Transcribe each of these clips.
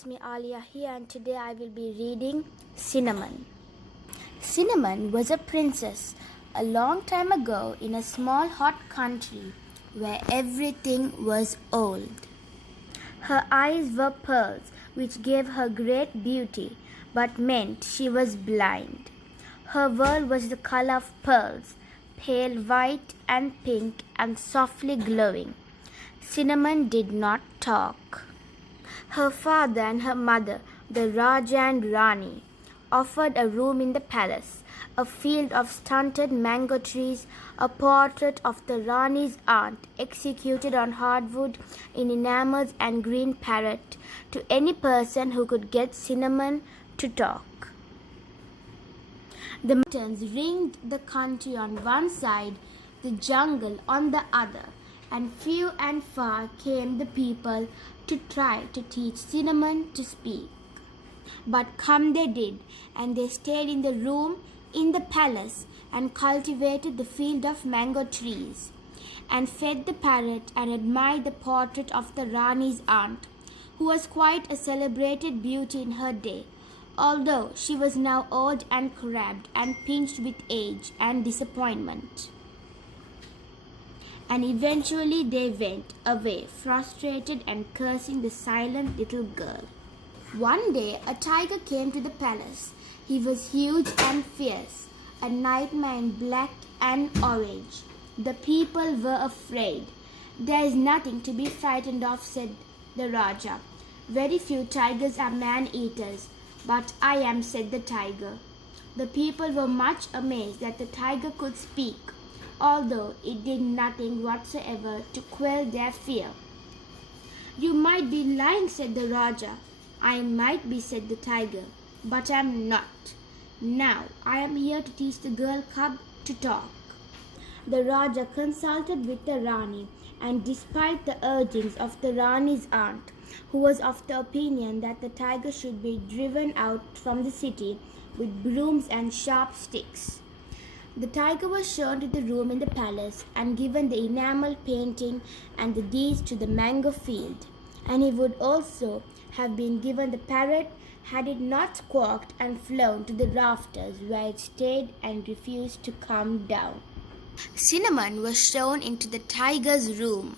It's me Alia here, and today I will be reading Cinnamon. Cinnamon was a princess a long time ago in a small hot country where everything was old. Her eyes were pearls, which gave her great beauty, but meant she was blind. Her world was the color of pearls, pale white and pink and softly glowing. Cinnamon did not talk. Her father and her mother, the Raja and Rani, offered a room in the palace, a field of stunted mango trees, a portrait of the Rani's aunt executed on hardwood in enamels and green parrot, to any person who could get Cinnamon to talk. The mountains ringed the country on one side, the jungle on the other, and few and far came the people to try to teach Cinnamon to speak. But come they did, and they stayed in the room in the palace, and cultivated the field of mango trees, and fed the parrot, and admired the portrait of the Rani's aunt, who was quite a celebrated beauty in her day, although she was now old and crabbed and pinched with age and disappointment. And eventually they went away, frustrated and cursing the silent little girl. One day a tiger came to the palace. He was huge and fierce, a nightmare in black and orange. The people were afraid. "There is nothing to be frightened of," said the Raja. "Very few tigers are man-eaters, but I am," said the tiger. The people were much amazed that the tiger could speak, although it did nothing whatsoever to quell their fear. "You might be lying," said the Raja. "I might be," said the tiger, "but I am not. Now I am here to teach the girl cub to talk." The Raja consulted with the Rani, and despite the urgings of the Rani's aunt, who was of the opinion that the tiger should be driven out from the city with brooms and sharp sticks, the tiger was shown to the room in the palace and given the enamel painting and the deeds to the mango field, and he would also have been given the parrot had it not squawked and flown to the rafters, where it stayed and refused to come down. Cinnamon was shown into the tiger's room.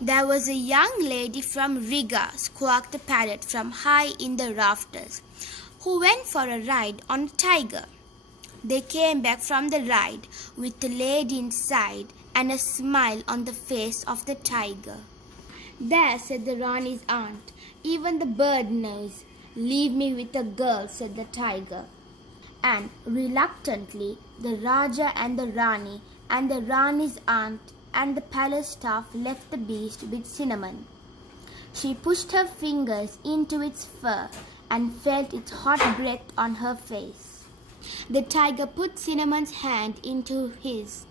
"There was a young lady from Riga," squawked the parrot from high in the rafters, "who went for a ride on a tiger. They came back from the ride with the lady inside and a smile on the face of the tiger." "There," said the Rani's aunt, "even the bird knows. Leave me with the girl," said the tiger. And reluctantly the Raja and the Rani and the Rani's aunt and the palace staff left the beast with Cinnamon. She pushed her fingers into its fur and felt its hot breath on her face. The tiger put Cinnamon's hand into his.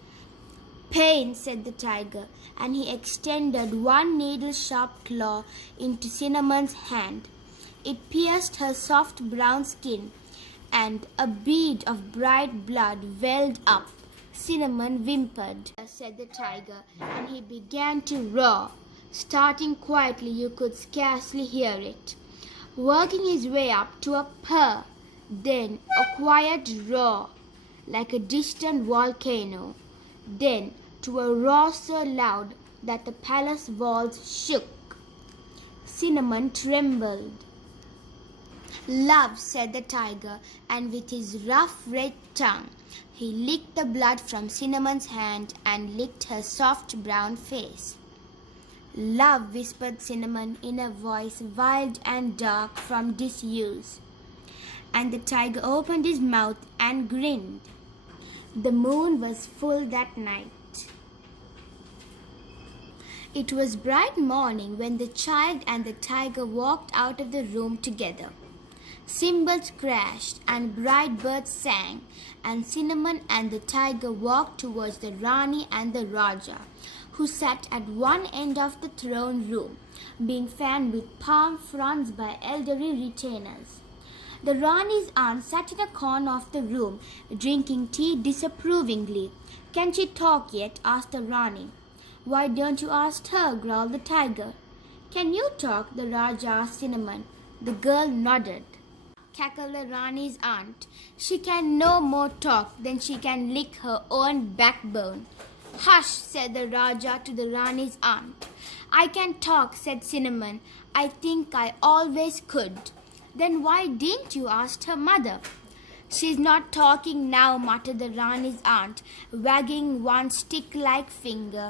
"Pain," said the tiger, and he extended one needle-sharp claw into Cinnamon's hand. It pierced her soft brown skin, and a bead of bright blood welled up. "Cinnamon whimpered," said the tiger, and he began to roar. Starting quietly, you could scarcely hear it, working his way up to a purr, then a quiet roar like a distant volcano, then to a roar so loud that the palace walls shook. Cinnamon trembled. "Love," said the tiger, and with his rough red tongue he licked the blood from Cinnamon's hand and licked her soft brown face. "Love," whispered Cinnamon in a voice wild and dark from disuse. And the tiger opened his mouth and grinned. The moon was full that night. It was bright morning when the child and the tiger walked out of the room together. Cymbals crashed and bright birds sang, and Cinnamon and the tiger walked towards the Rani and the Raja, who sat at one end of the throne room, being fanned with palm fronds by elderly retainers. The Rani's aunt sat in a corner of the room, drinking tea disapprovingly. "Can she talk yet?" asked the Rani. "Why don't you ask her?" growled the tiger. "Can you talk?" the Rajah asked Cinnamon. The girl nodded. Cackled the Rani's aunt. "She can no more talk than she can lick her own backbone." "Hush," said the Rajah to the Rani's aunt. "I can talk," said Cinnamon. "I think I always could." "Then why didn't you?" asked her mother. "She's not talking now," muttered the Rani's aunt, wagging one stick-like finger.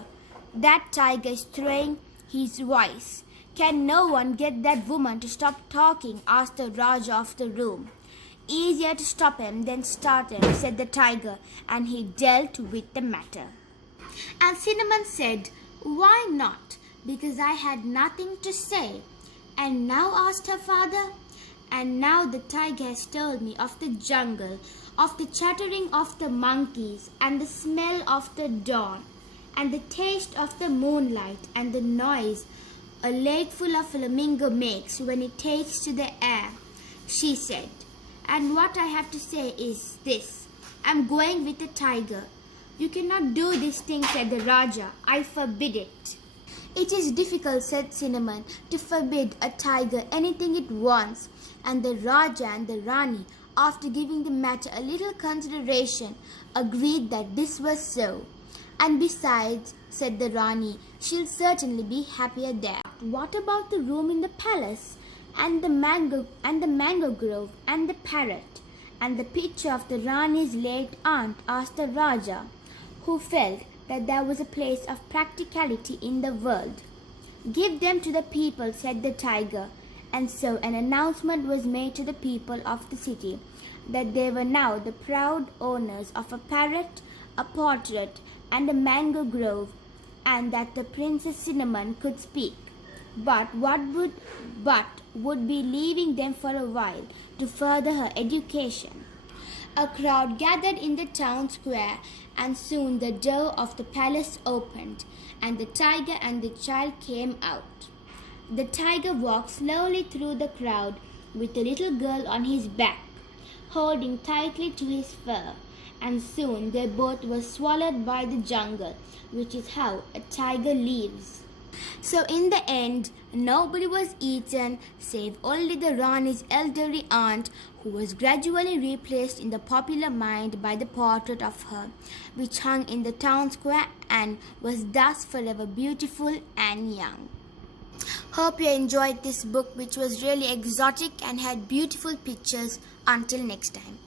"That tiger is throwing his voice." "Can no one get that woman to stop talking?" asked the Rajah of the room. "Easier to stop him than start him," said the tiger, and he dealt with the matter. And Cinnamon said, "Why not?" "Because I had nothing to say." "And now?" asked her father. "And now the tiger has told me of the jungle, of the chattering of the monkeys, and the smell of the dawn, and the taste of the moonlight, and the noise a lake full of flamingo makes when it takes to the air," she said. "And what I have to say is this: I'm going with the tiger." "You cannot do this thing," said the Rajah. "I forbid it." "It is difficult," said Cinnamon, "to forbid a tiger anything it wants." And the Rajah and the Rani, after giving the matter a little consideration, agreed that this was so. "And besides," said the Rani, "she'll certainly be happier there." "What about the room in the palace, and the mango grove, and the parrot, and the picture of the Rani's late aunt?" asked the Rajah, who felt that there was a place of practicality in the world. "Give them to the people," said the tiger. And so an announcement was made to the people of the city that they were now the proud owners of a parrot, a portrait, and a mango grove, and that the Princess Cinnamon could speak, but would be leaving them for a while to further her education. A crowd gathered in the town square, and soon the door of the palace opened, and the tiger and the child came out. The tiger walked slowly through the crowd with a little girl on his back, holding tightly to his fur, and soon they both were swallowed by the jungle, which is how a tiger lives. So in the end, nobody was eaten save only the Rani's elderly aunt, who was gradually replaced in the popular mind by the portrait of her, which hung in the town square and was thus forever beautiful and young. Hope you enjoyed this book, which was really exotic and had beautiful pictures. Until next time.